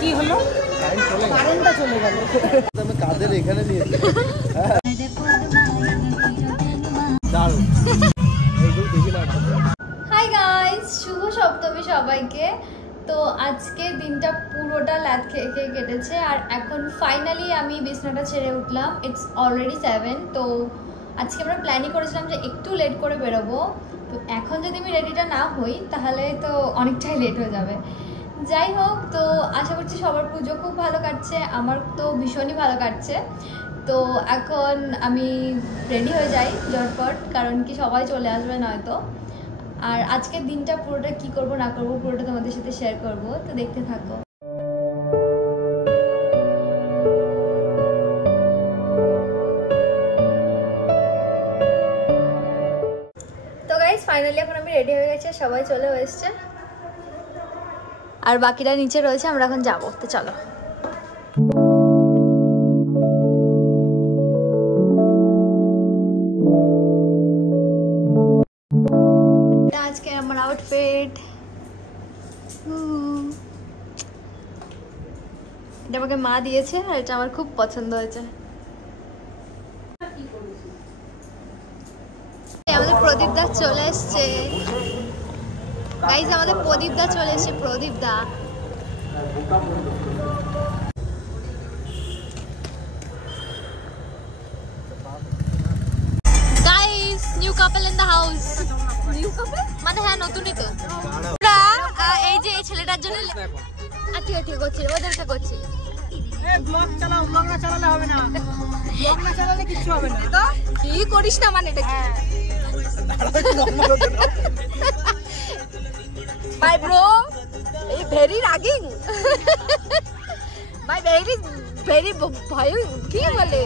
কি হলো? কারেন্টটা চলে গেল। আমি কাদের এখানে নিয়ে দাঁড়াও। হাই গাইস, শুভ সপ্তমী সবাইকে। তো আজকে দিনটা পুরোটা ল্যাদ খেয়ে খেয়ে কেটেছে আর এখন ফাইনালি আমি বিছনাটা ছেড়ে উঠলাম। It's already 7। তো আজকে আমরা প্ল্যানই করেছিলাম যে একটু লেট করে বেরোবো। তো এখন যদি আমি রেডিটা না হই তাহলে তো অনেকটাই লেট হয়ে যাবে। যাই হোক, তো আশা করছি সবার পুজো খুব ভালো কাটছে, আমার তো ভীষণই ভালো কাটছে। তো এখন আমি রেডি হয়ে যাই ঝটপট, কারণ কি সবাই চলে আসবে নয়তো। আর আজকের দিনটা পুরোটা কি করব না করব পুরোটা তোমাদের সাথে শেয়ার করব, তো দেখতে থাকো। তো গাইস, ফাইনালি এখন আমি রেডি হয়ে গেছি, সবাই চলে এসেছে আর বাকিরা নিচে রয়েছে। আমরা এখন যাবো, তো চলো। আজকে আমার আউটফিট, এটা আমাকে মা দিয়েছে আর এটা আমার খুব পছন্দ হয়েছে। আমাদের প্রদীপ দা চলে এসছে গাইস, আমাদের প্রদীপ দা চলে এসছে। প্রদীপ দা guys, new couple in the house. New couple মানে হ্যাঁ, নতুনই তো। এই যে এই ছেলেটার জন্য ঠিক ঠিক করছি, ওদেরকে করছি। ব্লগ চালাও, ব্লগ না চালালে হবে না। ব্লগ না চালালে কিছু হবে না। তো কি করিস না মানে এটা কি? মাই ব্রো এই ভেরি রাগিং, মাই ভেরি ভেরি ভয় কি বলে।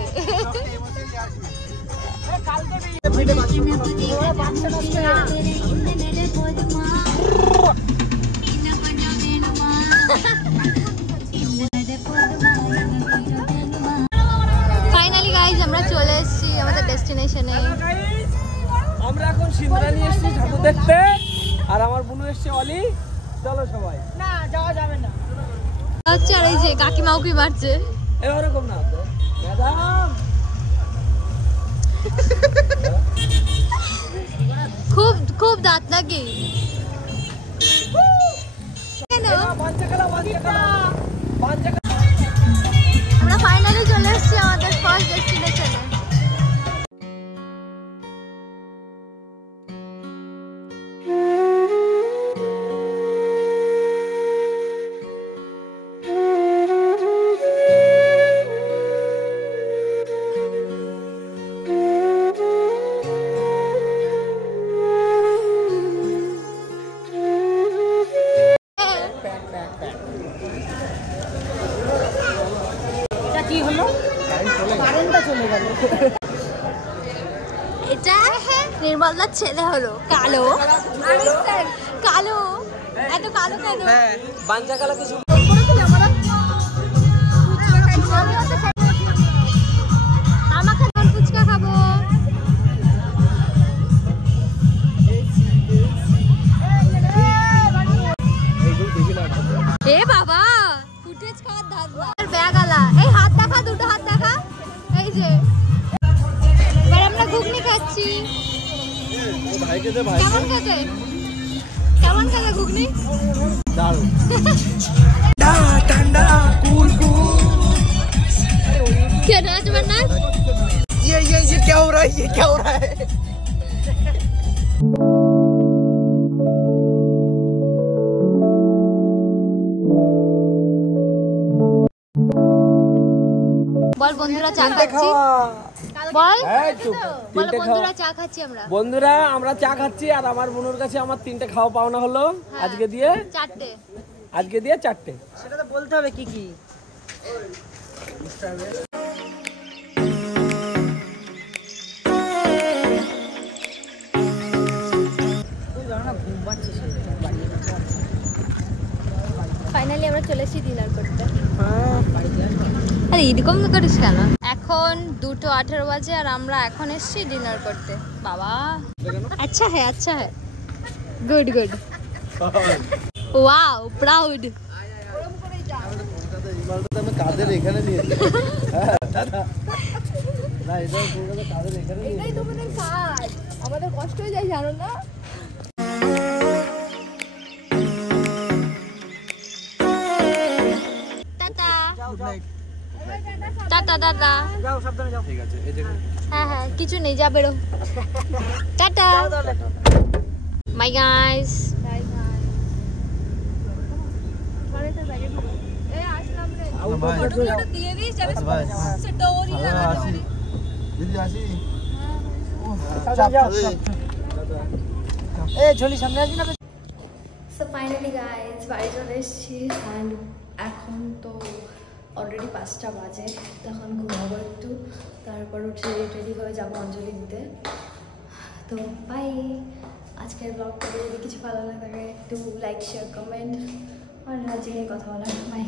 ফাইনালি গাইজ আমরা চলে এসেছি আমাদের ডেস্টিনেশনে। আমরা এখন সিন্দ্রানি এসেছি ঠাকুর দেখতে, আর আমার বোনু এসছে অলি। চলো সবাই। না যাওয়া যাবে না। আচ্ছা, আর এই যে কাকিমাও কি মারছে এরকম না ম্যাডাম। খুব খুব দাঁত নাকি? আমরা ফাইনালি চলে এসেছি আমাদের ফার্স্ট ডেস্টিনেশনে। কি হলো? কারেন্টটা চলে গেল। এটা নির্মলদার ছেলে হলো কালো। কালো এত কালো কেন? বাঞ্জা কালা কিছু আমাকে ফুচকা খাবো। এ বাবা, ফুটেজ খাওয়ার ধান্দা। ব্যাগ আলা, এই হাত দেখা, দুটো হাত দেখা। এই যে এবার আমরা ঘুগনি খাচ্ছি। কেমন খেতে? কেমন খেতে ঘুগনি? দারুণ। ঠান্ডা কুল কুল। क्या नाच बनना? ये क्या हो रहा है? ये क्या हो रहा है? বল বন্ধুরা চা খাচ্ছি। বল বল বন্ধুরা চা খাচ্ছি আমরা। বন্ধুরা আমরা চা খাচ্ছি আর আমার বোনের কাছে আমার 3টে খাওয়া পাওনা হলো আজকে দিয়ে 4টে। আজকে দিয়ে 4টে। সেটা তো বলতে হবে কি কি। ফাইনালি আমরা চলে এসেছি ডিনার করতে। আরে এরকম করিস কেন? এখন 2:18 বাজে আর আমরা এখন এসেছি ডিনার করতে। বাবা আচ্ছা হ্যাঁ, আচ্ছা হ্যাঁ, গুড গুড, ওয়াও, প্রাউড। আমি কাদের এখানে নিয়েছি না এটা কাদের এখানে এটাই তোমাদের কাজ আমাদের কষ্ট হয়ে যায় জানো না টাটা টাটা টাটা যাও সাবধানে যাও। ঠিক আছে এই যে হ্যাঁ হ্যাঁ কিছু নেই যা বেরো টাটা বাই গাইস ভাই দিয়ে দিস যাবে আচ্ছা ভাই ডোরি আসি দিদি আসি এ ঝোলি সামনে আসবি না? সো ফাইনালি গাইজ বাড়ি চলে এসেছি অ্যান্ড এখন তো অলরেডি 5টা বাজে তখন ঘুমাবো একটু তারপর উঠে রেডি হয়ে যাবো অঞ্জলি দিতে তো বাই আজকের ব্লগটা যদি কিছু ভালো লাগে থাকে একটু লাইক শেয়ার কমেন্ট আর আজকে কথা বলার বাই